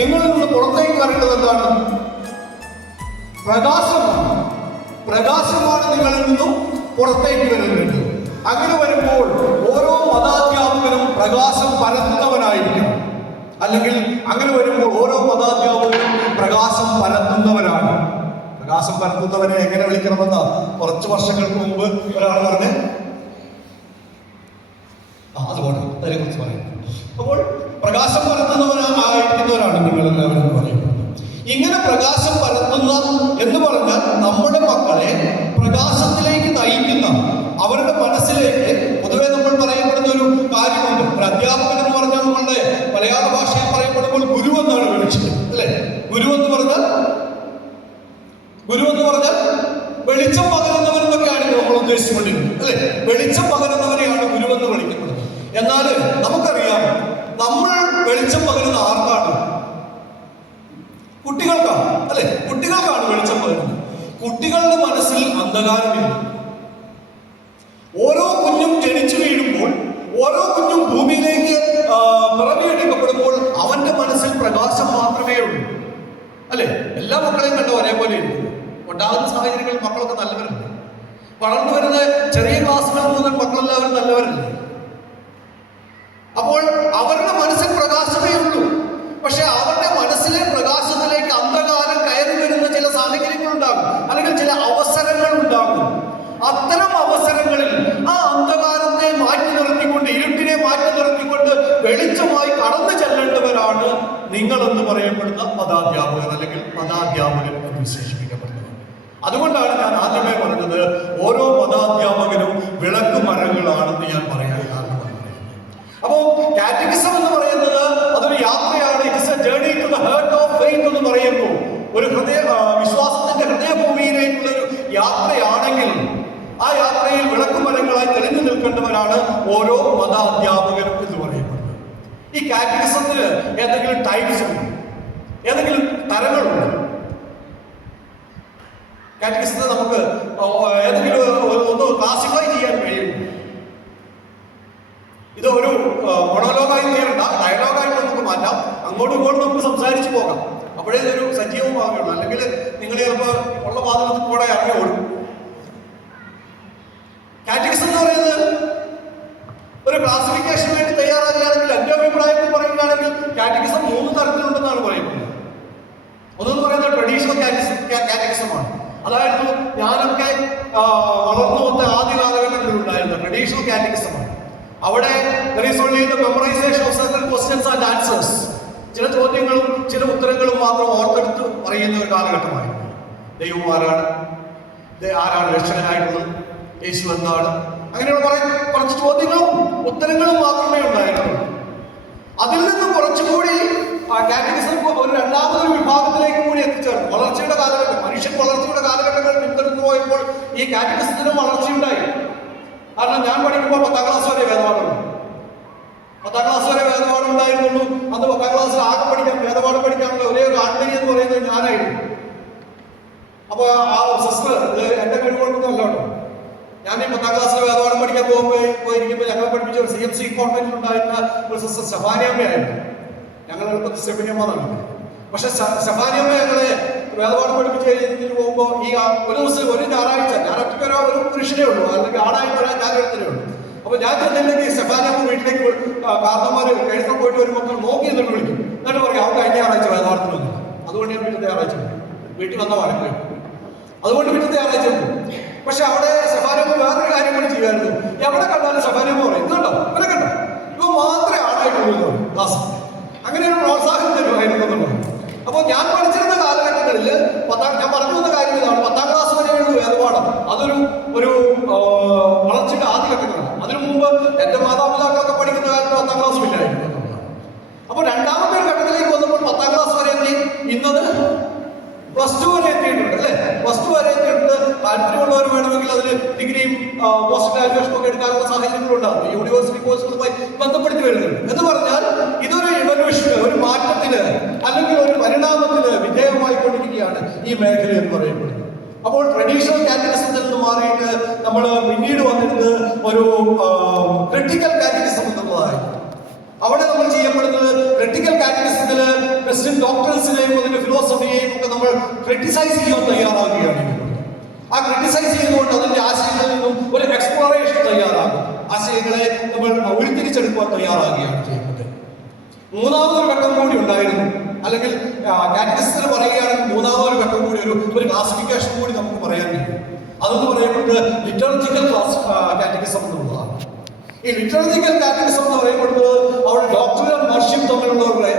നിങ്ങളിൽ നിന്ന് പുറത്തേക്ക് വരേണ്ടത് എന്താണ്? പ്രകാശമാണ്. പ്രകാശമാണ് നിങ്ങളിൽ നിന്നും പുറത്തേക്ക് വരേണ്ടത്. അങ്ങനെ വരുമ്പോൾ ഓരോ മതാധ്യാപകനും പ്രകാശം പരത്തുന്നവനായിരിക്കണം. അല്ലെങ്കിൽ അങ്ങനെ വരുമ്പോൾ ഓരോ മതാധ്യാപകനും പ്രകാശം പരത്തുന്നവരാണ്. പ്രകാശം പരത്തുന്നവനെ എങ്ങനെ വിളിക്കണമെന്ന് കുറച്ച് വർഷങ്ങൾക്ക് മുമ്പ് ഒരാൾ പറഞ്ഞ് അതുകൊണ്ട് അതിനെക്കുറിച്ച് പറയുന്നത്. അപ്പോൾ പ്രകാശം പരത്തുന്നവരായിരിക്കുന്നവരാണ് നിങ്ങളെല്ലാവരും എന്ന് പറയുന്നത്. ഇങ്ങനെ പ്രകാശം പരത്തുന്ന എന്ന് പറഞ്ഞാൽ നമ്മുടെ മക്കളെ പ്രകാശത്തിലേക്ക് നയിക്കുന്ന, അവരുടെ മനസ്സിലേക്ക് പൊതുവെ നമ്മൾ പറയപ്പെടുന്ന ഒരു കാര്യമുണ്ട്. ഒരു അധ്യാപകൻ എന്ന് പറഞ്ഞാൽ നമ്മളുടെ മലയാള ഭാഷയിൽ പറയപ്പെടുമ്പോൾ ഗുരു എന്നാണ് വിളിച്ചത്, അല്ലെ? ഗുരു എന്ന് പറഞ്ഞാൽ വെളിച്ചം പകരുന്നവരെന്നൊക്കെയാണ് നമ്മൾ ഉദ്ദേശിച്ചുകൊണ്ടിരുന്നത്, അല്ലെ? വെളിച്ചം പകരുന്നവരെയാണ് ഗുരു എന്ന് വിളിക്കുന്നത്. എന്നാൽ നമുക്കറിയാം, നമ്മൾ വെളിച്ചം പകരുന്ന ആർക്കാണ്? കുട്ടികൾക്കാണ്, അല്ലെ? കുട്ടികൾക്കാണ് വെളിച്ചം പകരുന്നത്. കുട്ടികളുടെ മനസ്സിൽ അന്ധകാരമില്ല. ഓരോ കുഞ്ഞും ജനിച്ചു വീഴുമ്പോൾ, ഓരോ കുഞ്ഞും ഭൂമിയിലേക്ക് പിറവിയെടുക്കപ്പെടുമ്പോൾ അവന്റെ മനസ്സിൽ പ്രകാശം മാത്രമേ ഉള്ളൂ, അല്ലെ? എല്ലാ മക്കളെയും കണ്ട ഒരേപോലെ ഇരിക്കും. ഉണ്ടാകുന്ന സാഹചര്യങ്ങളിൽ മക്കളൊക്കെ നല്ലവരല്ലേ? വളർന്നു വരുന്ന ചെറിയ ക്ലാസ്സുകൾ മുതൽ മക്കളെല്ലാവരും നല്ലവരല്ലേ? അപ്പോൾ അവരുടെ മനസ്സിൽ പ്രകാശമേ ഉള്ളൂ. പക്ഷെ അവരുടെ മനസ്സിലെ പ്രകാശത്തിലേക്ക് അന്ധകാരം കയറി വരുന്ന ചില സാഹചര്യങ്ങൾ ഉണ്ടാകും, അല്ലെങ്കിൽ ചില അവസരങ്ങൾ ഉണ്ടാകും. അത്തരം അവസരങ്ങളിൽ ആ അന്ധകാരത്തെ മാറ്റി നിർത്തിക്കൊണ്ട്, ഇരുട്ടിനെ മാറ്റി നിർത്തിക്കൊണ്ട് വെളിച്ചമായി കടന്നു ചെല്ലേണ്ടവരാണ് നിങ്ങളെന്ന് പറയപ്പെടുന്ന മതാധ്യാപകർ, അല്ലെങ്കിൽ മതാധ്യാപകൻ എന്ന് വിശേഷിപ്പിക്കപ്പെടുന്നത്. അതുകൊണ്ടാണ് ഞാൻ ആദ്യമേ പറഞ്ഞത് ഓരോ മതാധ്യാപകനും വിളക്ക് മരങ്ങളാണെന്ന് ഞാൻ പറയാൻ കാരണം. അപ്പോ കാറ്റഗിസം എന്ന് പറയുന്നത് അതൊരു യാത്രയാണ്. It's a journey to the heart of faith എന്ന് പറയുമ്പോൾ ഒരു വിശ്വാസത്തിന്റെ ഹൃദയഭൂമിയിലേക്കുള്ള ഒരു യാത്രയാണെങ്കിൽ ആ യാത്രയിൽ വിളക്കുമരങ്ങളായി തെളിഞ്ഞു നിൽക്കേണ്ടവരാണ് ഓരോ മത അധ്യാപകരും എന്ന് പറയപ്പെടുന്നത്. ഈ കാറ്റഗിസത്തിന് ഏതെങ്കിലും ടൈപ്സ് ഉണ്ട്, ഏതെങ്കിലും തരങ്ങളുണ്ട്? കാറ്റഗിസത്തെ നമുക്ക് ഏതെങ്കിലും ഒന്ന് ക്ലാസിഫൈ ചെയ്യാൻ കഴിയും? ഇത് ഒരു മൊണോലോഗായി തീരണ്ട, ഡയലോഗായിട്ട് നമുക്ക് മാറ്റാം. അങ്ങോട്ടും ഇങ്ങോട്ടും നമുക്ക് സംസാരിച്ചു പോകാം. അപ്പോഴേ ഇതൊരു സജീവമാകുള്ളൂ. അല്ലെങ്കിൽ നിങ്ങൾ ചിലപ്പോൾ ഉള്ള വാദനത്തിൽ കൂടെ ഇറങ്ങി ഓടും. കാറ്റഗിസം എന്ന് പറയുന്നത് ഒരു ക്ലാസിഫിക്കേഷൻ വേണ്ടി തയ്യാറാക്കുകയാണെങ്കിൽ, എൻ്റെ അഭിപ്രായത്തിൽ പറയുകയാണെങ്കിൽ കാറ്റഗിസം 3 തരത്തിലുണ്ടെന്നാണ് പറയുന്നത്. ഒന്നെന്ന് പറയുന്നത് ട്രഡീഷണൽ കാറ്റഗിസമാണ്. അതായത് ഞാനൊക്കെ വളർന്നു വന്ന ആദ്യ കാലഘട്ടങ്ങളിൽ ഉണ്ടായിരുന്ന ട്രഡീഷണൽ കാറ്റഗിസമാണ്. അവിടെ memorisation of certain questions and answers, ചില ചോദ്യങ്ങളും ചില ഉത്തരങ്ങളും മാത്രം ഓർത്തെടുത്ത് പറയുന്ന ഒരു കാലഘട്ടമായിരുന്നു. ദൈവം ആരാണ്, രക്ഷകനായിട്ടുള്ളത്, യേശു എന്താണ്, അങ്ങനെയുള്ള കുറച്ച് ചോദ്യങ്ങളും ഉത്തരങ്ങളും മാത്രമേ ഉണ്ടായിരുന്നുള്ളൂ. അതിൽ നിന്ന് കുറച്ചുകൂടി കാറ്റഗിസം ഒരു രണ്ടാമതൊരു വിഭാഗത്തിലേക്ക് കൂടി എത്തിച്ചേർന്നു. വളർച്ചയുടെ കാലഘട്ടം, മനുഷ്യൻ വളർച്ചയുടെ കാലഘട്ടങ്ങൾ പിന്തുടർന്നു പോയപ്പോൾ ഈ കാറ്റഗിസത്തിനും വളർച്ചയുണ്ടായി. കാരണം ഞാൻ പഠിക്കുമ്പോൾ 10ാം ക്ലാസ് വരെ വേദപാഠമുണ്ട്. 10ാം ക്ലാസ് വരെ വേദപാഠം ഉണ്ടായിരുന്നുള്ളൂ. അന്ന് 10ാം ക്ലാസ്സിൽ ആകെ വേദപാഠം പഠിക്കാനുള്ള ഒരേ ഒരു ആൺമരി എന്ന് പറയുന്നത് ഞാനായിരുന്നു. അപ്പൊ ആ സിസ്റ്റർ, എന്റെ കഴിവുകൊണ്ടൊന്നും അല്ലോട്ടോ, ഞാൻ ഈ 10ാം ക്ലാസ്സിൽ വേദപാഠം പഠിക്കാൻ പോയിരിക്കുമ്പോൾ ഞങ്ങളെ പഠിപ്പിച്ച ഒരു CMC കോൺവെന്റിൽ ഉണ്ടായിരുന്ന ഒരു സിസ്റ്റർ സ്റ്റെഫാനിയമ്മയായിരുന്നു. ഞങ്ങൾ എളുപ്പത്തിൽ സ്റ്റെഫാനിയമ്മ എന്നാണ്. പക്ഷെ സ്റ്റെഫാനിയമ്മ ഞങ്ങളെ വേദപാഠം പഠിപ്പിച്ച് കഴിഞ്ഞിട്ട് പോകുമ്പോൾ ഈ ഒരു ദിവസം ഒരു ഞായറാഴ്ച ഞാൻ ഒറ്റയ്ക്ക് ഒരു പുരുഷനേ ഉള്ളൂ, അല്ലെങ്കിൽ ആണായിട്ട് വരാൻ ഞാൻ എടുത്തേ ഉള്ളൂ. അപ്പൊ ഞാൻ ചെന്നില്ലെങ്കിൽ സ്റ്റെഫാനിയമ്മ വീട്ടിലേക്ക് കാരണന്മാര് കഴിഞ്ഞ പോയിട്ട് വരുമ്പോൾ നോക്കി എന്നിട്ട് വിളിക്കും. എന്നിട്ട് പറയും അവൻ കഴിഞ്ഞ ഞായറാഴ്ച വേദപാഠത്തിന് വന്നു, അതുകൊണ്ട് ഞാൻ പിറ്റത്തെ ഞായറാഴ്ച വീട്ടിൽ വന്ന പാടില്ല, അതുകൊണ്ട് പിറ്റത്തെ ഞായറാഴ്ച പോകും. പക്ഷെ അവിടെ സ്റ്റെഫാനിയമ്മ വേറൊരു കാര്യം കൂടി ചെയ്യുമായിരുന്നു. എവിടെ കണ്ടാലും സ്റ്റെഫാനിയമ്മ പറയും, ഇതുണ്ടോ ഇവരെ കണ്ടോ, ഇവ മാത്രമേ ആണായിട്ടുള്ളൂ ക്ലാസ്. അങ്ങനെ ഒരു പ്രോത്സാഹനം തരുമായിരുന്നു എന്നുള്ളത്. അപ്പോൾ ഞാൻ പഠിച്ചിരുന്ന കാലഘട്ടങ്ങളിൽ ഞാൻ പറഞ്ഞു വന്ന കാര്യം ഇതാണ്, 10ാം ക്ലാസ് വരെയുള്ള വേദപാഠം അതൊരു വളർച്ചയുടെ ആദ്യ ഘട്ടങ്ങളാണ്. അതിനു മുമ്പ് എൻ്റെ മാതാപിതാക്കളൊക്കെ പഠിക്കുന്ന കാലത്ത് 10ാം ക്ലാസ്സും ഇല്ലായിരുന്നു എന്നുള്ളതാണ്. അപ്പോൾ രണ്ടാമത്തെ ഒരു ഘട്ടത്തിലേക്ക് വന്നപ്പോൾ 10ാം ക്ലാസ് വരെ എത്തി, ഇന്നത് +2 വരെ എത്തിയിട്ടുണ്ട്, അല്ലെ? +2 വരെ എത്തിയിട്ടുണ്ട്. താല്പര്യമുള്ളവർ വേണമെങ്കിൽ അതിൽ ഡിഗ്രിയും പോസ്റ്റ് ഗ്രാജുവേഷനും ഒക്കെ എടുക്കാനുള്ള സാഹചര്യങ്ങളുണ്ടാകും. യൂണിവേഴ്സിറ്റി കോഴ്സുകളുമായി ബന്ധപ്പെടുത്തി വരുന്നുണ്ട്. എന്ന് പറഞ്ഞാൽ ഇതൊരു ഇവല്യൂഷന്, ഒരു മാറ്റത്തിന് അല്ലെങ്കിൽ ഒരു പരിണാമത്തിന് വിധേയമായിക്കൊണ്ടിരിക്കുകയാണ് ഈ മേഖല എന്ന് പറയുന്നത്. അപ്പോൾ ട്രഡീഷണൽ കാറ്റഗിസത്തിൽ നിന്ന് മാറിയിട്ട് നമ്മൾ പിന്നീട് വന്നിരുന്നത് ഒരു ക്രിട്ടിക്കൽ കാറ്റഗിസം എന്നുള്ളതായി. അവിടെ നമ്മൾ ചെയ്യപ്പെടുന്നത് ക്രിട്ടിക്കൽ കാറ്റഗിസത്തിൽ ക്രിസ്ത്യൻ ക്രിട്ടിസൈസ് ചെയ്യാൻ തയ്യാറാകുകയാണ്. ആ ക്രിട്ടിസൈസ് ചെയ്തുകൊണ്ട് അതിന്റെ ആശയങ്ങളിൽ നിന്നും ഒരു എക്സ്പ്ലോറേഷൻ തയ്യാറാകും. ആശയങ്ങളെ നമ്മൾ ഉരുത്തിരിച്ചെടുക്കുവാൻ തയ്യാറാകുകയാണ് ചെയ്യുന്നത്. മൂന്നാമതൊരു ഘട്ടം കൂടി ഉണ്ടായിരുന്നു, അല്ലെങ്കിൽ കാറ്റഗറിസ്റ്റിൽ പറയുകയാണെങ്കിൽ മൂന്നാമതൊരു ഘട്ടം കൂടി ഒരു ക്ലാസിഫിക്കേഷൻ കൂടി നമുക്ക് പറയാൻ കഴിയും. അതെന്ന് പറയുന്നത് ലിറ്ററജിക്കൽ കാറ്റഗറിസം എന്നുള്ളതാണ്. ഈ ലിറ്ററജിക്കൽ കാറ്റഗറിസം എന്ന് പറയുന്നത് അവിടെ ഡോക്ടറും മനുഷ്യനും തമ്മിലുള്ളവരുടെ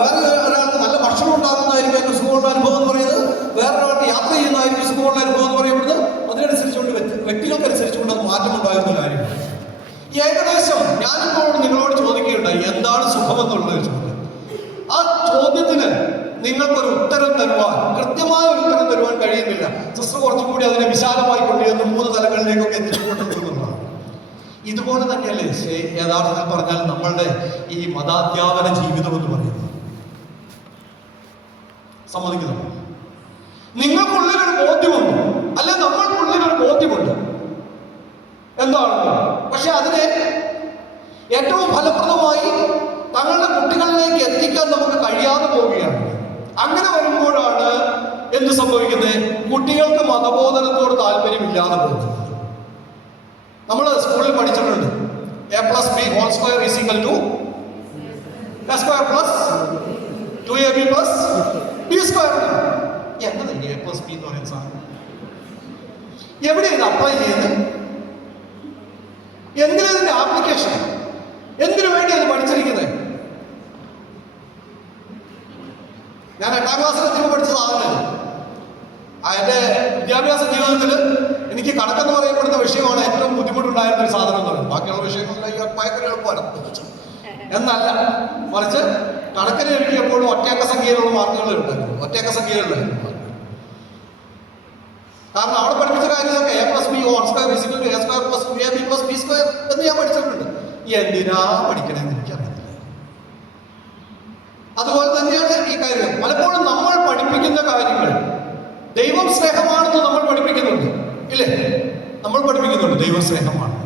വേറെ ഒരാൾക്ക് നല്ല ഭക്ഷണം ഉണ്ടാകുന്നതായിരിക്കും ഏറ്റവും സുഖമുള്ള അനുഭവം എന്ന് പറയുന്നത്, വേറൊരാൾക്ക് യാത്ര ചെയ്യുന്നതായിരിക്കും സുഖമുള്ള അനുഭവം എന്ന് പറയുന്നത്. അതിനനുസരിച്ചുകൊണ്ട് വ്യക്തികൾക്കനുസരിച്ചുകൊണ്ട് അത് മാറ്റം ഉണ്ടാകുന്ന കാര്യമാണ്. ഏകദേശം ഞാനിപ്പോൾ നിങ്ങളോട് ചോദിക്കുകയുണ്ടായി എന്താണ് സുഖമെന്നുള്ളത് ചോദ്യം. ആ ചോദ്യത്തിന് നിങ്ങൾക്കൊരു ഉത്തരം തരുവാൻ, കൃത്യമായ ഒരു ഉത്തരം തരുവാൻ കഴിയുന്നില്ല. സിസ്റ്റർ കുറച്ചും കൂടി അതിനെ വിശാലമായി കൊണ്ടുവന്ന് 3 തലങ്ങളിലേക്കൊക്കെ എത്തിച്ചുകൊണ്ടിരിക്കുന്നതാണ്. ഇതുപോലെ തന്നെയല്ലേ യഥാർത്ഥത്തിൽ പറഞ്ഞാൽ നമ്മളുടെ ഈ മതാധ്യാപന ജീവിതം എന്ന് പറയുന്നത്. സമ്മതിക്കുന്നു? നിങ്ങൾക്കുള്ളിലൊരു ബോധ്യമുണ്ട്, അല്ലെ നമ്മൾക്കുള്ളിലൊരു ബോധ്യമുണ്ട് എന്താണെന്ന്. പക്ഷെ അതിനെ ഏറ്റവും ഫലപ്രദമായി തങ്ങളുടെ കുട്ടികളിലേക്ക് എത്തിക്കാൻ നമുക്ക് കഴിയാതെ പോവുകയാണ്. അങ്ങനെ വരുമ്പോഴാണ് എന്ത് സംഭവിക്കുന്നത്? കുട്ടികൾക്ക് മതബോധനത്തോട് താല്പര്യമില്ലാതെ പോകുന്നത്. നമ്മൾ സ്കൂളിൽ പഠിച്ചിട്ടുണ്ട് a+b² = a² + 2ab + b². എന്നത് a+b എന്ന് പറയുന്ന സാധനം എവിടെയാണ് അപ്ലൈ ചെയ്യുന്നത്? എന്തിനതിന്റെ ആപ്ലിക്കേഷൻ? എന്തിനു വേണ്ടി അത് പഠിച്ചിരിക്കുന്നത്? ഞാൻ 8ാം ക്ലാസ്സിൽ എത്തിയപ്പോൾ പഠിച്ച സാധനമാണ്. എൻ്റെ വിദ്യാഭ്യാസ ജീവിതത്തിൽ എനിക്ക് കണക്കെന്ന് പറയപ്പെടുന്ന വിഷയമാണ് ഏറ്റവും ബുദ്ധിമുട്ടുണ്ടായിരുന്ന ഒരു സാധനം എന്ന് പറയുന്നത്. ബാക്കിയുള്ള വിഷയങ്ങളെല്ലാം ഭയങ്കര എളുപ്പമാണ്. എന്നല്ല, മറിച്ച് കണക്കിന് എനിക്ക് എപ്പോഴും ഒറ്റയക്ക സംഖ്യയിലുള്ള മാർക്കുകൾ ഉണ്ടായിരുന്നു. ഒറ്റയക്ക സംഖ്യകളിലായിരുന്നു. കാരണം അവിടെ പഠിപ്പിച്ച കാര്യങ്ങളൊക്കെ a+b² = a² + 2ab + b² എന്ന് ഞാൻ പഠിച്ചിട്ടുണ്ട്. എന്തിനാ പഠിക്കണമെന്ന് എനിക്കറിയത്തില്ല. അതുപോലെ തന്നെയാണ് ഈ കാര്യം. പലപ്പോഴും നമ്മൾ പഠിപ്പിക്കുന്ന കാര്യങ്ങൾ ദൈവം സ്നേഹമാണെന്ന് നമ്മൾ പഠിപ്പിക്കുന്നുണ്ട്, ഇല്ലേ? നമ്മൾ പഠിപ്പിക്കുന്നുണ്ട് ദൈവം സ്നേഹമാണ്.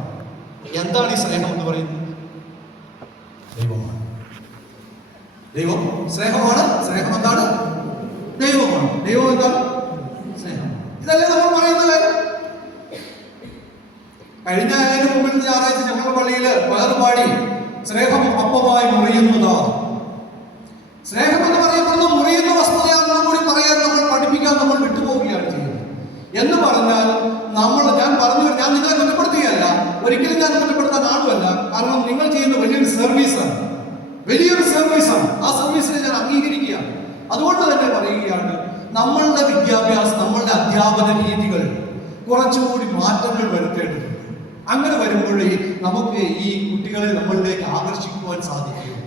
എന്താണ് ഈ സ്നേഹം എന്ന് പറയുന്നത്? ദൈവമാണ്. ദൈവം സ്നേഹമാണ്. സ്നേഹം എന്താണ്? ദൈവമാണ്. ദൈവം എന്താണ്? സ്നേഹം. ഇതല്ലേ നമ്മൾ പറയുന്ന കാര്യം. കഴിഞ്ഞ മുമ്പിൽ ഞായറാഴ്ച ഞങ്ങളുടെ പള്ളിയിൽ പലരും പാടി സ്നേഹം അപ്പമായി മുറിയുന്നതാ. സ്നേഹം എന്ന് പറയപ്പെടുന്ന മുറിയുന്ന വസ്തുതയാണെന്ന് കൂടി പറയാൻ നമ്മൾ പഠിപ്പിക്കാൻ നമ്മൾ വിട്ടുപോവുകയാണ് ചെയ്യുന്നത്. എന്ന് പറഞ്ഞാൽ ഞാൻ നിങ്ങളെ കുറ്റപ്പെടുത്തുകയല്ല, ഒരിക്കലും ഞാൻ കുറ്റപ്പെടുത്താൻ ആളുമല്ല. കാരണം നിങ്ങൾ ചെയ്യുന്ന വലിയൊരു സർവീസാണ്. ആ സർവീസിനെ ഞാൻ അംഗീകരിക്കുകയാണ്. അതുകൊണ്ട് തന്നെ പറയുകയാണ്, നമ്മളുടെ വിദ്യാഭ്യാസം, നമ്മളുടെ അധ്യാപന രീതികൾ കുറച്ചുകൂടി മാറ്റങ്ങൾ വരുത്തേണ്ടതുണ്ട്. അങ്ങനെ വരുമ്പോഴേ നമുക്ക് ഈ കുട്ടികളെ നമ്മളിലേക്ക് ആകർഷിക്കുവാൻ സാധിക്കുകയുള്ളൂ.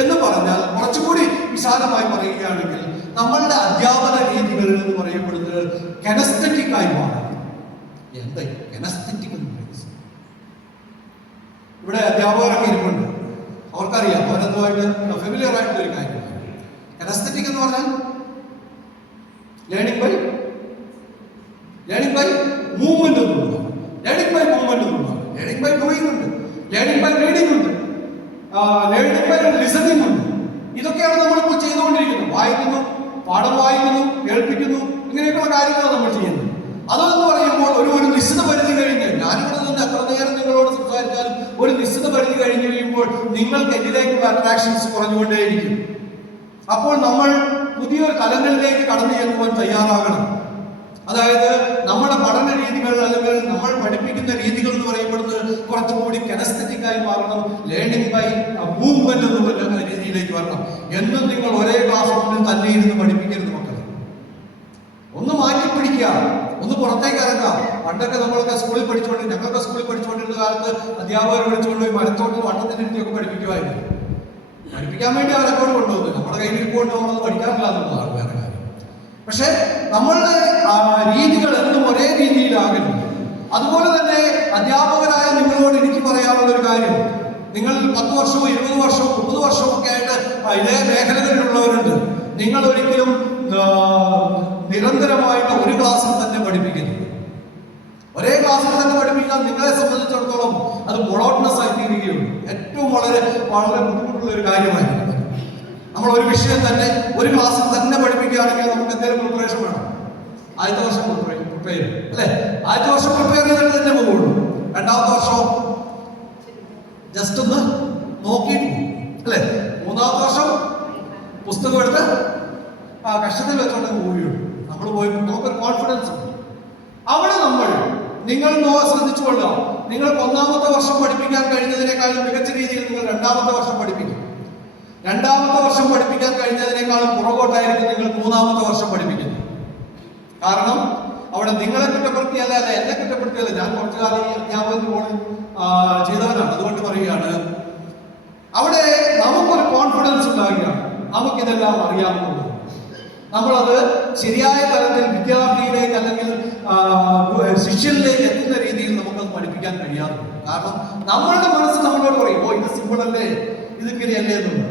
എന്ന് പറഞ്ഞാൽ കുറച്ചുകൂടി വിശാലമായി പറയുകയാണെങ്കിൽ നമ്മളുടെ അധ്യാപന രീതികൾ എന്ന് പറയപ്പെടുന്നത് കെനസ്തെറ്റിക് ആയി മാറും. എന്താ കെനസ്തെറ്റിക് എന്ന് പറയുന്നത്? ഇവിടെ അധ്യാപകരൊക്കെ ഇരിപ്പുണ്ട്, അവർക്കറിയാം, അവരെന്തുമായിട്ട് ഫെമിലിയർ ആയിട്ടുള്ള ഒരു കാര്യമാണ്. കെനസ്തെറ്റിക് എന്ന് പറഞ്ഞാൽ ലേണിംഗ് ബൈ മൂവ്മെന്റ് എന്നുള്ളതാണ്. ലേണിംഗ് ബൈ ഡൂയിങ് ഉണ്ട്, ലേണിംഗ് ബൈ റീഡിംഗ് ഉണ്ട്, ലേണിംഗ് ബൈ ലിസണിംഗ് ഉണ്ട്. ഇതൊക്കെയാണ് നമ്മളിപ്പോൾ ചെയ്തുകൊണ്ടിരിക്കുന്നത്. പാഠം വായിക്കുന്നു, കേൾപ്പിക്കുന്നു, ഇങ്ങനെയൊക്കെയുള്ള കാര്യങ്ങളാണ് നമ്മൾ ചെയ്യുന്നത്. അതെന്ന് പറയുമ്പോൾ ഒരു നിശ്ചിത പരിധി കഴിഞ്ഞ്, ഞാനിവിടെ നിന്ന് എത്ര നേരം നിങ്ങളോട് സംസാരിച്ചാലും ഒരു നിശ്ചിത പരിധി കഴിഞ്ഞ് കഴിയുമ്പോൾ നിങ്ങൾക്ക് എന്നിലേക്കുള്ള അട്രാക്ഷൻസ് കുറഞ്ഞുകൊണ്ടേയിരിക്കും. അപ്പോൾ നമ്മൾ പുതിയൊരു തലങ്ങളിലേക്ക് കടന്നു ചെല്ലുവാൻ തയ്യാറാകണം. അതായത് നമ്മുടെ പഠന രീതികൾ അല്ലെങ്കിൽ നമ്മൾ പഠിപ്പിക്കുന്ന രീതികൾ എന്ന് പറയപ്പെടുന്നത് കുറച്ചുകൂടി കെനസ്തെറ്റിക് ആയി മാറണം. ലേണിംഗ് ബൈ മൂവ്മെന്റ് എന്നുള്ള രീതിയിലേക്ക് വരണം. എന്നും നിങ്ങൾ ഒരേ ക്ലാസ് റൂമിൽ തന്നെ ഇരുന്ന് പഠിപ്പിക്കരുത് മക്കളെ. ഒന്ന് മാറ്റി പിടിക്കുക, ഒന്ന് പുറത്തേക്ക് ഇറങ്ങുക. പണ്ടൊക്കെ ഞങ്ങളൊക്കെ സ്കൂളിൽ പഠിച്ചുകൊണ്ടിരുന്ന കാലത്ത് അധ്യാപകർ വിളിച്ചുകൊണ്ട് പോയി മരത്തോട്ട് വട്ടത്തിനിരുത്തിയൊക്കെ പഠിപ്പിക്കുമായിരുന്നു. പഠിപ്പിക്കാൻ വേണ്ടി അവരെക്കോട് കൊണ്ടുവന്നു. നമ്മുടെ കയ്യിൽ ഇരിക്കൊണ്ട് നമ്മളത് പഠിക്കാറില്ല എന്നുള്ളതാണ് വേറെ കാര്യം. പക്ഷെ നമ്മളുടെ രീതികൾ എന്നും ഒരേ രീതിയിലാകരുത്. അതുപോലെ തന്നെ അധ്യാപകരായ നിങ്ങളോട് എനിക്ക് പറയാനുള്ള ഒരു കാര്യം, നിങ്ങൾ 10 വർഷമോ 20 വർഷമോ 30 വർഷമോ ഒക്കെ ആയിട്ട് ഇതേ മേഖലകളിലുള്ളവരുണ്ട്. നിങ്ങൾ ഒരിക്കലും നിരന്തരമായിട്ട് ഒരു ക്ലാസ്സിൽ തന്നെ പഠിപ്പിക്കുന്നു. ഒരേ ക്ലാസ്സിൽ തന്നെ പഠിപ്പിക്കാൻ നിങ്ങളെ സംബന്ധിച്ചിടത്തോളം അത് മൊണോട്ടണസ് ആയി തീരുകയുള്ളൂ. ഏറ്റവും വളരെ വളരെ ബുദ്ധിമുട്ടുള്ള ഒരു കാര്യമായിരുന്നു. നമ്മൾ ഒരു വിഷയം തന്നെ ഒരു ക്ലാസ്സിൽ തന്നെ പഠിപ്പിക്കുകയാണെങ്കിൽ നമുക്ക് എന്തെങ്കിലും പ്രിപ്പറേഷൻ വേണം. ആദ്യത്തെ വർഷം പ്രിപ്പയർ ചെയ്യും അല്ലേ? ആദ്യത്തെ വർഷം പ്രിപ്പയർ ചെയ്തിട്ട് തന്നെ പോകുള്ളൂ. രണ്ടാമത്തെ വർഷം ജസ്റ്റ് ഒന്ന് നോക്കിയിട്ട് അല്ലേ? മൂന്നാമത്തെ വർഷം പുസ്തകം എടുത്ത് കഷ്ടത്തിൽ വെച്ചോണ്ട് പോവുകയുള്ളൂ. നമ്മൾ പോയി നമുക്കൊരു കോൺഫിഡൻസ് ഉണ്ട്. അവിടെ നിങ്ങൾ ശ്രദ്ധിച്ചു കൊള്ളുക. നിങ്ങൾക്ക് ഒന്നാമത്തെ വർഷം പഠിപ്പിക്കാൻ കഴിഞ്ഞതിനേക്കാളും മികച്ച രീതിയിൽ നിങ്ങൾ രണ്ടാമത്തെ വർഷം പഠിപ്പിക്കും. രണ്ടാമത്തെ വർഷം പഠിപ്പിക്കാൻ കഴിഞ്ഞതിനേക്കാളും പുറകോട്ടായിരിക്കും നിങ്ങൾ മൂന്നാമത്തെ വർഷം പഠിപ്പിക്കുന്നത്. കാരണം അവിടെ നിങ്ങളെ കുറ്റപ്പെടുത്തിയല്ല, അല്ല എന്നെ കുറ്റപ്പെടുത്തിയല്ല. ഞാൻ കുറച്ചു കാലം ഈ അധ്യാപകൻ റോളിൽ ചെയ്തവനാണ്. അതുകൊണ്ട് പറയുകയാണ്, അവിടെ നമുക്കൊരു കോൺഫിഡൻസ് ഉണ്ടാവുകയാണ്. നമുക്കിതെല്ലാം അറിയാമെന്നുള്ളത്. നമ്മളത് ശരിയായ തലത്തിൽ വിദ്യാർത്ഥിയിലേക്ക് അല്ലെങ്കിൽ ശിഷ്യനിലേക്ക് എത്തുന്ന രീതിയിൽ നമുക്കത് പഠിപ്പിക്കാൻ കഴിയാറുണ്ട്. കാരണം നമ്മളുടെ മനസ്സ് നമ്മളോട് പറയും, ഓ ഇത് സിമ്പിൾ അല്ലേ, ഇതിങ്ങനെയല്ലേ എന്നുള്ളത്.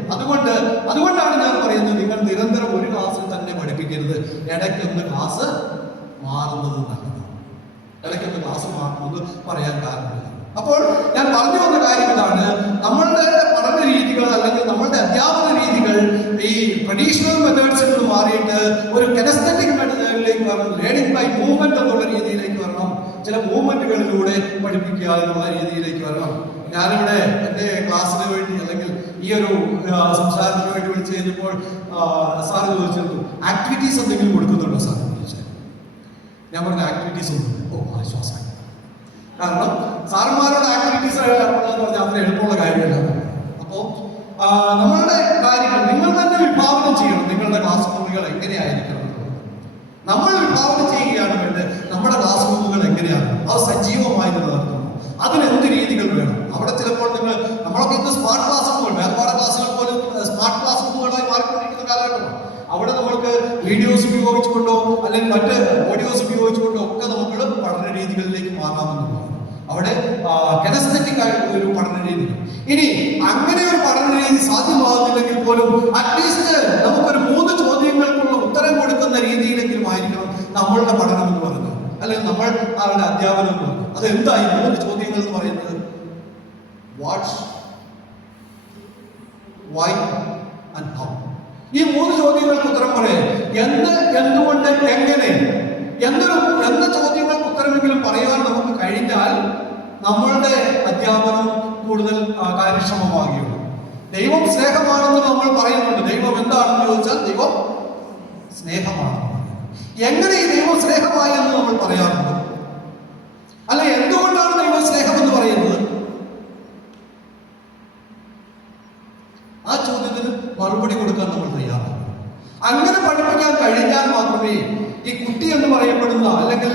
അതുകൊണ്ടാണ് ഞാൻ പറയുന്നത്, നിങ്ങൾ നിരന്തരം ഒരു ക്ലാസ്സിൽ തന്നെ പഠിപ്പിക്കരുത്. ഇടയ്ക്കൊന്ന് ക്ലാസ് മാറുന്നത് നല്ലതാണ്. ഇടയ്ക്കൊന്ന് ക്ലാസ് മാറുന്നത് പറയാൻ കാരണമില്ല. അപ്പോൾ ഞാൻ പറഞ്ഞു വന്ന കാര്യം ഇതാണ്, നമ്മളുടെ പഠന രീതികൾ അല്ലെങ്കിൽ നമ്മളുടെ അധ്യാപന രീതികൾ ഈ ട്രഡീഷണൽ മെത്തേഡ്സിൽ നിന്ന് മാറിയിട്ട് ഒരു കെനസ്തെറ്റിക് മെത്തേഡിലേക്ക് വരണം. ലേണിംഗ് ബൈ മൂവ്മെന്റ് എന്നുള്ള രീതിയിലേക്ക് വരണം. ചില മൂവ്മെന്റുകളിലൂടെ പഠിപ്പിക്കുക എന്നുള്ള രീതിയിലേക്ക് വരണം. ഞാനിവിടെ എൻ്റെ ക്ലാസ്സിന് വേണ്ടി അല്ലെങ്കിൽ ഈ ഒരു സംസാരത്തിന് വേണ്ടി വിളിച്ചു കഴിഞ്ഞപ്പോൾ സാറ് ചോദിച്ചിരുന്നു, ആക്ടിവിറ്റീസ് എന്തെങ്കിലും കൊടുക്കുന്നുണ്ടോ സാർ ചോദിച്ചാൽ. ഞാൻ പറഞ്ഞ ആക്ടിവിറ്റീസ് ഒന്നും. ഓ ആശ്വാസമായി. കാരണം സാറന്മാരുടെ ആക്ടിവിറ്റീസ് എന്ന് പറഞ്ഞാൽ അത്ര എളുപ്പമുള്ള കാര്യമല്ല. അപ്പോൾ നമ്മളുടെ കാര്യങ്ങൾ നിങ്ങൾ തന്നെ വിഭാവനം ചെയ്യണം. നിങ്ങളുടെ ക്ലാസ് റൂമുകൾ എങ്ങനെയായിരിക്കണം നമ്മൾ വിഭാവനം ചെയ്യുകയാണ് വേണ്ടത്. നമ്മുടെ ക്ലാസ് റൂമുകൾ എങ്ങനെയാണ് അത് സജീവമായി നിലനിർത്തണം. അതിനെന്ത് രീതികൾ വേണം? അവിടെ ചിലപ്പോൾ നമ്മളൊക്കെ ഇന്ന് സ്മാർട്ട് ക്ലാസ് റൂമുകൾ, വേർപാട് ക്ലാസ്സുകൾ പോലും സ്മാർട്ട് ക്ലാസ് റൂമുകളായി മാറിക്കൊണ്ടിരിക്കുന്ന കാലഘട്ടമാണ്. അവിടെ നമ്മൾക്ക് വീഡിയോസ് ഉപയോഗിച്ചുകൊണ്ടോ അല്ലെങ്കിൽ മറ്റ് ഓഡിയോസ് ഉപയോഗിച്ചുകൊണ്ടോ ഒക്കെ നമുക്ക് പഠന രീതികളിലേക്ക് മാറാമെന്നുള്ളതാണ്. അവിടെ കെനസ്തെറ്റിക് ആയിട്ടുള്ള ഒരു പഠന രീതി. ഇനി അങ്ങനെ ഒരു പഠന രീതി സാധ്യമാകുന്നില്ലെങ്കിൽ പോലും അറ്റ്ലീസ്റ്റ് നമുക്കൊരു 3 ചോദ്യങ്ങൾക്കുള്ള ഉത്തരം കൊടുക്കുന്ന രീതിയിലെങ്കിലും ആയിരിക്കണം നമ്മളുടെ പഠനം എന്ന് പറയുന്നത്, അല്ലെങ്കിൽ നമ്മൾ അവരുടെ അധ്യാപനം എന്ന് പറയുന്നത്. അതെന്തായി 3 ചോദ്യങ്ങൾ എന്ന് പറയുന്നത്? What, why and how. ഈ 3 ചോദ്യങ്ങൾക്ക് ഉത്തരം പറയാൻ എന്തുകൊണ്ട്, എങ്ങനെ എന്ന ചോദ്യങ്ങൾക്ക് ഉത്തരമെങ്കിലും പറയാൻ നമുക്ക് കഴിഞ്ഞാൽ നമ്മളുടെ അധ്യാപനം കൂടുതൽ കാര്യക്ഷമമാകുകയുള്ളൂ. ദൈവം സ്നേഹമാണെന്ന് നമ്മൾ പറയുന്നുണ്ട്. ദൈവം എന്താണെന്ന് ചോദിച്ചാൽ ദൈവം സ്നേഹമാണ്. എങ്ങനെ ഈ ദൈവം സ്നേഹമായി എന്ന് നമ്മൾ പറയാറുണ്ട്? അല്ല, എന്തുകൊണ്ടാണ് ദൈവം സ്നേഹം എന്ന് പറയുന്നത്? ആ ചോദ്യത്തിന് മറുപടി കൊടുക്കാൻ നമ്മൾ തയ്യാറാണ്. അങ്ങനെ പഠിപ്പിക്കാൻ കഴിഞ്ഞാൽ മാത്രമേ ഈ കുട്ടി എന്ന് പറയപ്പെടുന്ന അല്ലെങ്കിൽ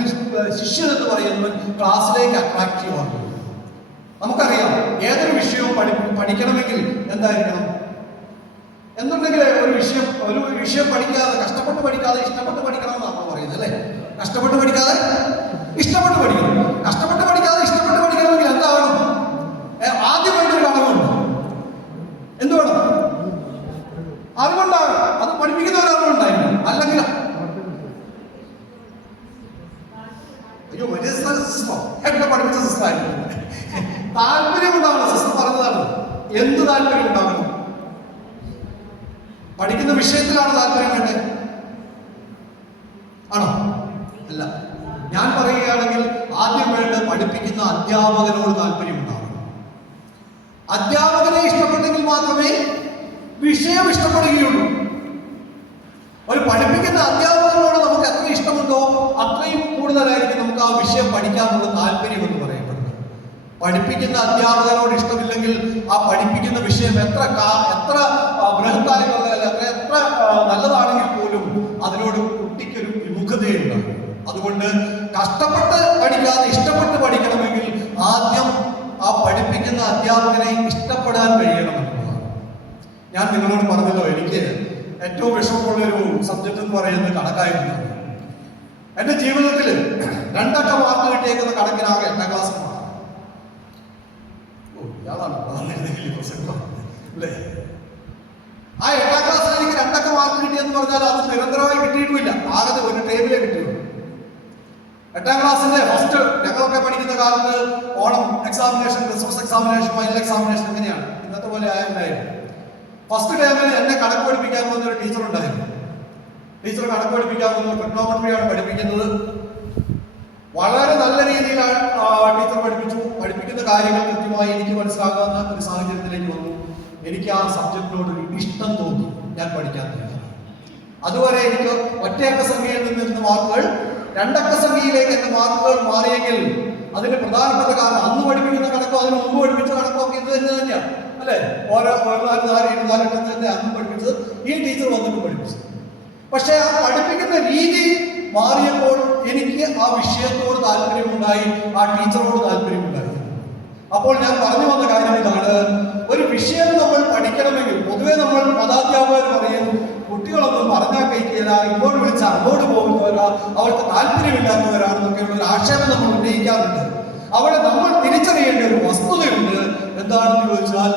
ശിഷ്യൻ എന്ന് പറയുന്നവൻ ക്ലാസ്സിലേക്ക് അട്രാക്റ്റീവ് ആകും. നമുക്കറിയാം, ഏതൊരു വിഷയവും പഠിക്കണമെങ്കിൽ എന്തായിരിക്കണം എന്നുണ്ടെങ്കിൽ ഒരു വിഷയം പഠിക്കാതെ, കഷ്ടപ്പെട്ട് പഠിക്കാതെ ഇഷ്ടപ്പെട്ട് പഠിക്കണം എന്നാണ് നമ്മൾ പറയുന്നത് അല്ലേ? കഷ്ടപ്പെട്ട് പഠിക്കാതെ ഇഷ്ടപ്പെട്ട് പഠിക്കണം. കഷ്ടപ്പെട്ട് പഠിക്കാതെ ഇഷ്ടപ്പെട്ട് പഠിക്കണമെങ്കിൽ എന്താവണം? ആദ്യം വേണ്ട ഒരു ഘടകമുണ്ട്. എന്ത് വേണം? അറിവുണ്ടാകും. അത് പഠിപ്പിക്കുന്ന ഒരാളുണ്ടായിരുന്നു. അല്ലെങ്കിൽ അയ്യോ വലിയ സിസ്റ്റം എന്നെ പഠിപ്പിച്ച സിസ്റ്റമായിരുന്നു. താല്പര്യം ഉണ്ടാവണം. സിസ്റ്റം പറഞ്ഞതാണ്. എന്ത് താല്പര്യം ഉണ്ടാവണം? പഠിക്കുന്ന വിഷയത്തിലാണ് താല്പര്യം വേണ്ടത് ആണോ? അല്ല. ഞാൻ പറയുകയാണെങ്കിൽ ആദ്യം വേണ്ടത് പഠിപ്പിക്കുന്ന അധ്യാപകനോട് താല്പര്യം ഉണ്ടാവണം. അധ്യാപകനെ ഇഷ്ടപ്പെട്ടെങ്കിൽ മാത്രമേ വിഷയം ഇഷ്ടപ്പെടുകയുള്ളൂ. ഒരു പഠിപ്പിക്കുന്ന അധ്യാപകനോട് നമുക്ക് എത്ര ഇഷ്ടമുണ്ടോ അത്രയും കൂടുതലായിരിക്കും നമുക്ക് ആ വിഷയം പഠിക്കാനുള്ള താല്പര്യം എന്ന് പറയപ്പെടുന്നത്. പഠിപ്പിക്കുന്ന അധ്യാപകനോട് ഇഷ്ടമില്ലെങ്കിൽ ആ പഠിപ്പിക്കുന്ന വിഷയം എത്ര ബൃഹത്തായ എത്ര നല്ലതാണെങ്കിൽ പോലും അതിനോട് കുട്ടിക്കൊരു വിമുഖതയുണ്ടാകും. അതുകൊണ്ട് കഷ്ടപ്പെട്ട് പഠിക്കാതെ ഇഷ്ടപ്പെട്ട് പഠിക്കണമെങ്കിൽ ആദ്യം ആ പഠിപ്പിക്കുന്ന അധ്യാപകനെ ഇഷ്ടപ്പെടാൻ കഴിയണമെന്നുള്ളതാണ്. ഞാൻ നിങ്ങളോട് പറഞ്ഞല്ലോ, എനിക്ക് ഏറ്റവും വിഷമമുള്ളൊരു സബ്ജക്റ്റ് എന്ന് പറയുന്നത് കണക്കായിരുന്നു. എൻ്റെ ജീവിതത്തിൽ 2 അക്ക മാർക്ക് കിട്ടിയേക്കുന്ന കണക്കിനാകെ 8ാം ക്ലാസ് മാർക്ക്. ഇയാളാണ് അല്ലേ? ആ 8ാം ക്ലാസ്സിൽ എനിക്ക് 2 അക്ക മാർക്ക് കിട്ടിയെന്ന് പറഞ്ഞാൽ അത് നിരന്തരമായി കിട്ടിയിട്ടുമില്ല. ആകെ ഒരു ടേബിളേ കിട്ടിയുള്ളൂ. 8ാം ക്ലാസ്സിന്റെ ഫസ്റ്റ് ഞങ്ങളൊക്കെ പഠിക്കുന്ന കാലത്ത് Onam examination, Christmas examination, final examination എങ്ങനെയാണ്? ഇന്നത്തെ പോലെ ആയിട്ടുണ്ടായിരുന്നു. ഫസ്റ്റ് ടൈമിൽ എന്നെ കണക്ക് പഠിപ്പിക്കാൻ പോകുന്ന ഒരു ടീച്ചർ ഉണ്ടായിരുന്നു. ടീച്ചർ കണക്ക് പഠിപ്പിക്കാൻ പോകുന്ന ട്രിഗ്നോമെട്രിയാണ് പഠിപ്പിക്കുന്നത്. വളരെ നല്ല രീതിയിലാണ് ടീച്ചർ പഠിപ്പിക്കുന്ന കാര്യങ്ങൾ കൃത്യമായി എനിക്ക് മനസ്സിലാകാവുന്ന ഒരു സാഹചര്യത്തിലേക്ക് വന്നു. എനിക്ക് ആ സബ്ജക്റ്റിനോട് ഒരു ഇഷ്ടം തോന്നി. ഞാൻ പഠിക്കാൻ തുടങ്ങി. അതുവരെ എനിക്ക് ഒറ്റയക്ക സംഖ്യയിൽ നിന്നിരുന്ന മാർക്കുകൾ രണ്ടക്ക സംഖ്യയിലേക്ക് എന്റെ മാർക്കുകൾ മാറിയെങ്കിൽ അതിന്റെ പ്രധാനപ്പെട്ട കാരണം അന്ന് പഠിപ്പിക്കുന്ന കണക്കോ അതിന് മുമ്പ് പഠിപ്പിച്ച കണക്കോ ഒക്കെ ഇത് തന്നെയാണ്, അല്ലെ? ഓരോ 4 അന്ന് പഠിപ്പിച്ചത് ഈ ടീച്ചർ വന്നിട്ട് പഠിപ്പിച്ചത്. പക്ഷെ ആ പഠിപ്പിക്കുന്ന രീതി മാറിയപ്പോൾ എനിക്ക് ആ വിഷയത്തോട് താല്പര്യമുണ്ടായി, ആ ടീച്ചറോട് താല്പര്യമുണ്ടായി. അപ്പോൾ ഞാൻ പറഞ്ഞു വന്ന കാര്യം ഇതാണ്: ഒരു വിഷയം നമ്മൾ പഠിക്കണമെങ്കിൽ പൊതുവെ നമ്മൾ മതാധ്യാപകർ പറയും കുട്ടികളൊന്നും പറഞ്ഞാൽ കഴിക്കില്ല, ഇങ്ങോട്ട് വിളിച്ച് അങ്ങോട്ട് പോകുന്നവരാ, അവർക്ക് താല്പര്യമില്ലാത്തവരാണെന്നൊക്കെയുള്ള ഒരു ആക്ഷേപം നമ്മൾ ഉന്നയിക്കാറുണ്ട്. അവിടെ നമ്മൾ തിരിച്ചറിയേണ്ട ഒരു വസ്തുതയുണ്ട്. എന്താണെന്ന് ചോദിച്ചാൽ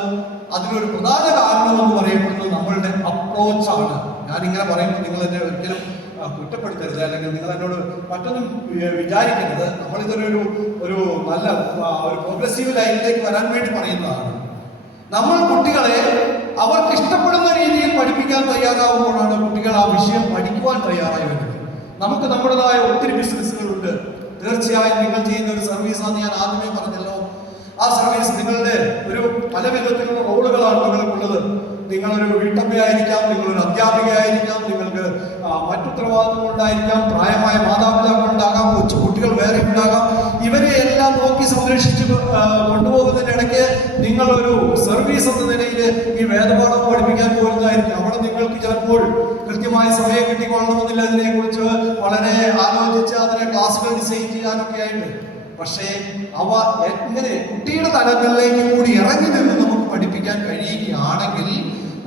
അതിനൊരു പ്രധാന കാരണം എന്ന് പറയപ്പെടുന്നത് നമ്മളുടെ അപ്രോച്ചാണ്. ഞാനിങ്ങനെ പറയുമ്പോൾ നിങ്ങൾ എന്നെ ഒരിക്കലും കുറ്റപ്പെടുത്തരുത്, അല്ലെങ്കിൽ നിങ്ങൾ എന്നോട് മറ്റൊന്നും വിചാരിക്കരുത്. നമ്മളിതൊരു ഒരു നല്ല ഒരു പ്രോഗ്രസീവ് ലൈനിലേക്ക് വരാൻ വേണ്ടി പറയുന്നതാണ്. നമ്മൾ കുട്ടികളെ അവർക്ക് ഇഷ്ടപ്പെടുന്ന രീതിയിൽ പഠിപ്പിക്കാൻ തയ്യാറാവുമ്പോഴാണ് കുട്ടികൾ ആ വിഷയം പഠിക്കുവാൻ തയ്യാറായി വരുന്നത്. നമുക്ക് നമ്മുടേതായ ഒത്തിരി ബിസിനസ്സുകളുണ്ട്. തീർച്ചയായും നിങ്ങൾ ചെയ്യുന്ന ഒരു സർവീസാണ്, ഞാൻ ആദ്യമേ പറഞ്ഞല്ലോ. ആ സർവീസ് നിങ്ങളുടെ ഒരു പല വിധത്തിലുള്ള റോളുകളാണ് നിങ്ങൾക്കുള്ളത്. നിങ്ങളൊരു വീട്ടമ്മയായിരിക്കാം, നിങ്ങളൊരു അധ്യാപികയായിരിക്കാം, നിങ്ങൾക്ക് മറ്റുത്തരവാദിത്തങ്ങളുണ്ടായിരിക്കാം, പ്രായമായ മാതാപിതാക്കളുണ്ടാകാം, കൊച്ചു കുട്ടികൾ വേറെ ഉണ്ടാകാം. ഇവരെ എല്ലാം നോക്കി സംരക്ഷിച്ച് കൊണ്ടുപോകുന്നതിനിടയ്ക്ക് നിങ്ങളൊരു സർവീസ് എന്ന നിലയിൽ ഈ വേദപാഠം പഠിപ്പിക്കാൻ പോകുന്നതായിരിക്കും. അവിടെ നിങ്ങൾക്ക് ചിലപ്പോൾ കൃത്യമായ സമയം കിട്ടിക്കൊള്ളണമെന്നില്ല. അതിനെക്കുറിച്ച് വളരെ ആലോചിച്ച് അതിനെ ക്ലാസ്സുകൾ ഡിസൈൻ ചെയ്യാനൊക്കെ ആയിട്ട്. പക്ഷേ അവ എങ്ങനെ കുട്ടിയുടെ തലങ്ങളിലേക്ക് കൂടി ഇറങ്ങി നിന്ന് നമുക്ക് പഠിപ്പിക്കാൻ കഴിയുകയാണെങ്കിൽ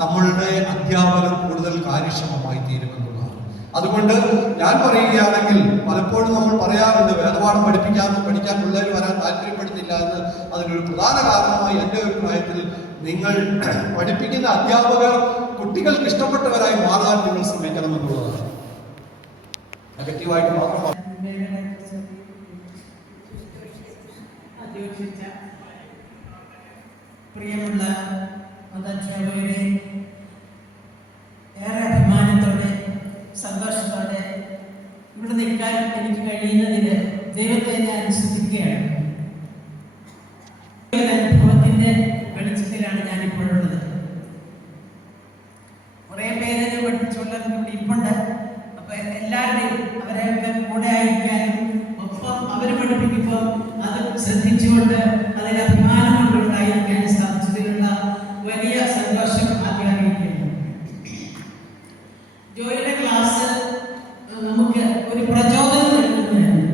നമ്മളുടെ അധ്യാപകർ കൂടുതൽ കാര്യക്ഷമമായി തീരുമെന്നുള്ളതാണ്. അതുകൊണ്ട് ഞാൻ പറയുകയാണെങ്കിൽ പലപ്പോഴും നമ്മൾ പറയാറുണ്ട് വേദപാഠം പഠിക്കാൻ പിള്ളേർ വരാൻ താല്പര്യപ്പെടുന്നില്ല എന്ന്. അതിനൊരു പ്രധാന കാരണമായി എൻ്റെ അഭിപ്രായത്തിൽ നിങ്ങൾ പഠിപ്പിക്കുന്ന അധ്യാപകർ കുട്ടികൾക്ക് ഇഷ്ടപ്പെട്ടവരായി മാറാൻ നിങ്ങൾ ശ്രമിക്കണമെന്നുള്ളതാണ്. നെഗറ്റീവായിട്ട് മാത്രം പ്രിയമുള്ള മതാധ്യാപകരെ, ഏറെ അഭിമാനത്തോടെ സന്തോഷത്തോടെ ഇവിടെ നിൽക്കാൻ എനിക്ക് കഴിയുന്നതിന് ദൈവത്തെ ഞാൻ സ്തുതിക്കുകയാണ്. അനുഭവത്തിന്റെ വെളിച്ചത്തിലാണ് ഞാനിപ്പോഴുള്ളത്. കുറേ പേരെ പഠിപ്പിച്ചുകൊണ്ടത് ഇവിടെ ഇപ്പുണ്ട്. അപ്പൊ എല്ലാവരുടെയും അവരെയൊക്കെ കൂടെ അയക്കാനും ഒപ്പം അവർ പഠിപ്പിക്കുമ്പോൾ അത് ശ്രദ്ധിച്ചുകൊണ്ട് അതിൽ അഭിമാനം കൊണ്ടുണ്ടായിരിക്കാൻ സാധിച്ചതിലുള്ള വലിയ സന്തോഷം ആഗ്രഹിക്കുന്നു. ജോയിയുടെ ക്ലാസ് നമുക്ക് ഒരു പ്രചോദനം നൽകുന്നതാണ്.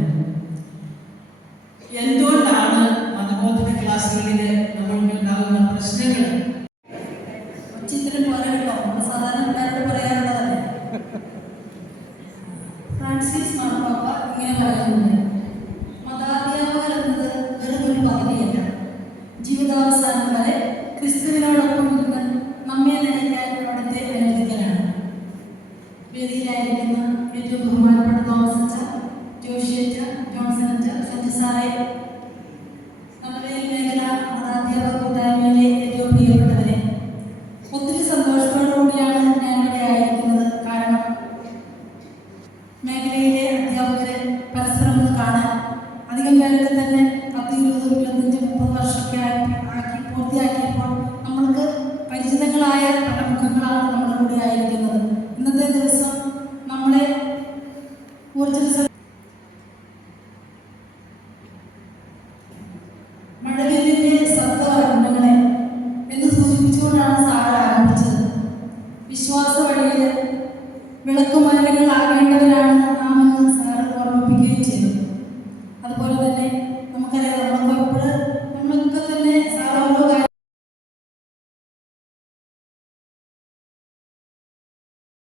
എന്തുകൊണ്ടാണ് മതബോധന ക്ലാസ്സുകളിൽ നമ്മൾക്കുണ്ടാകുന്ന പ്രശ്നങ്ങൾ ചിത്രം പറയണോ? സാധാരണ പറയാറുള്ളതല്ലേ. ഫ്രാൻസിസ് മാർപ്പാപ്പ ഇങ്ങനെ പറയുന്നുണ്ട്: മതാധ്യാപകർ എന്നത് വെറുമൊരു പദവിയല്ല, ജീവിതാവസാനം വരെ ക്രിസ്തുവിനോടൊപ്പം നിന്ന് നമ്മെ നയിക്കാൻ അവിടുത്തെ അനുവദിക്കലാണ്. വേദിയിലായിരിക്കുന്ന ഏറ്റവും ബഹുമാനപ്പെട്ട തോമസ് അച്ഛ, ജോഷി അച്ഛ, ജോൺസൺ അച്ഛ, സഞ്ജു സാറെ, നമ്മുടെ ഈ മേഖല മതാധ്യാപക കൂട്ടായ്മയിലെ ഏറ്റവും പ്രിയപ്പെട്ടവരെ, ഒത്തിരി സന്തോഷത്തോടുകൂടിയാണ് ഞാനിവിടെ ആയിരിക്കുന്നത്. കാരണം മേഖലയിലെ അധ്യാപകരെ പരസ്പരം കാണാൻ അധികം കാലത്ത് തന്നെ 10, 20, 25, 30 വർഷമൊക്കെ ആക്കി പൂർത്തിയാക്കിയപ്പോൾ നമ്മൾക്ക് പരിചിതങ്ങളായ പല മുഖങ്ങളാണ് നമ്മുടെ കൂടെ ആയിരിക്കുന്നത്. ഇന്നത്തെ ദിവസം നമ്മളെ ഊർജ്ജ മഴവില്ലിന്റെ ശബ്ദങ്ങളെ എന്ന് സൂചിപ്പിച്ചുകൊണ്ടാണ് സാറ് ആരംഭിച്ചത്. വിശ്വാസ വഴിയിൽ വിളക്കുമാലകളാകേണ്ടവരാണ് നാം എന്ന്